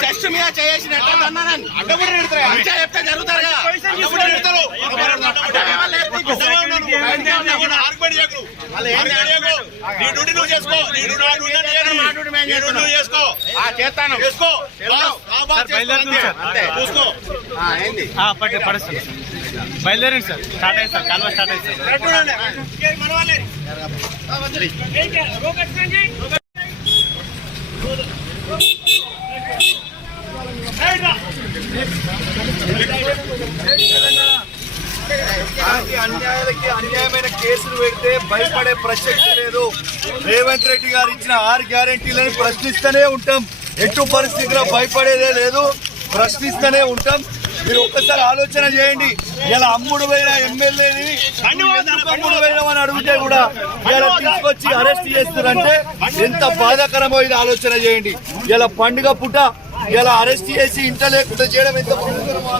Test మీద చేసినట్టు అన్నానని అంతా చెప్తే జరుగుతారు కదా నీ డ్యూటీ నువ్వు చేసుకో నీ డ్యూటీ నువ్వు చేసుకో ఆ, చేస్తాను చేసుకో చేసుకో అంతే. అంతే. చూసుకో ఆ, ఏంది పట్టు పడుతుంది బయలుదేరండి సార్ స్టార్ట్ అయింది సార్ కాలువ స్టార్ట్ అయింది సార్ అన్యాయాలకి అన్యాయమైన కేసులు పెడితే భయపడే ప్రసక్తి లేదు. రేవంత్ రెడ్డి గారు ఇచ్చిన ఆరు గ్యారెంటీలను ప్రశ్నిస్తూనే ఉంటాం. ఎటు పరిస్థితిలో భయపడేదే లేదు. ప్రశ్నిస్తూనే ఉంటాం. మీరు ఒక్కసారి ఆలోచన చేయండి. ఇలా అమ్ముడు పోయిన ఎమ్మెల్యేని అమ్ముడు పోయిన అని అడిగితే కూడా ఇలా తీసుకొచ్చి అరెస్ట్ చేస్తారంటే ఎంత బాధాకరమో ఇది ఆలోచన చేయండి. ఇలా పండుగ పుట ఇలా అరెస్ట్ చేసి ఇంట లేకుండా చేయడం ఎంత బాధాకరమో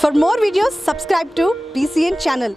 for more videos subscribe to BCN channel